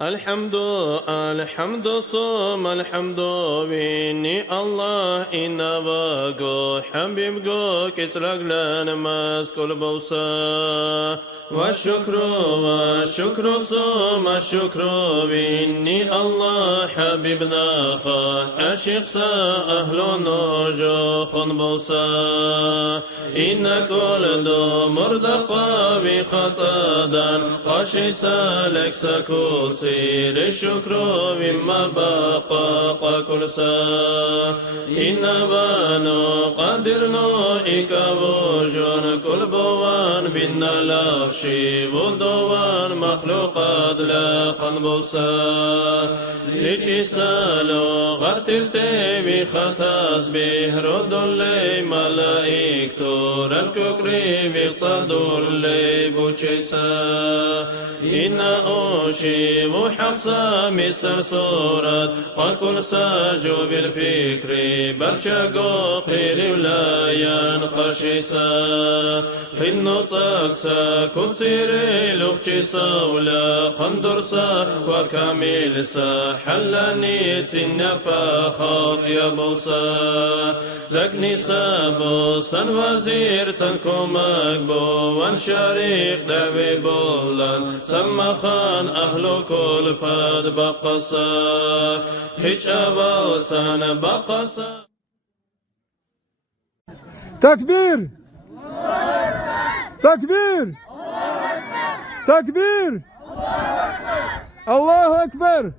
الحمد صوم الحمد بني الله إن باقو حبيب قو كترق لنا مسكول بوسا والشكر صوم الشكر بني الله حبيبنا خا أشيخ سا أهل نوجو خن بوسا إن كل دو مردقا بخطادا خاشي سالك سكوت سير الشكر مما بقى كل سا إن بانو قدرنو إكابوجون كل بوان بنا لخشي بودوان مخلوقات لا قنبوسا ليشي سالو غرتلتي بخطاس بهرود اللي ملائكتور الكوكري بيقصدوا اللي بوشيسا إن أوشي وحفصة مثل صورة وكل ساجو بالفكر برشاقو قيل ولا ينقشيسا قنو تاكسا كنتيري لوكشي سولا قندرسا وكامل سا حلاني تنبا خاط يا بوسا لكني سابوسا وزير تنكو مقبو وانشاريق دابي بولان سمخان أهلو كل باد بقصا خيج أبالتان بقصا تكبير تكبير تكبير الله أكبر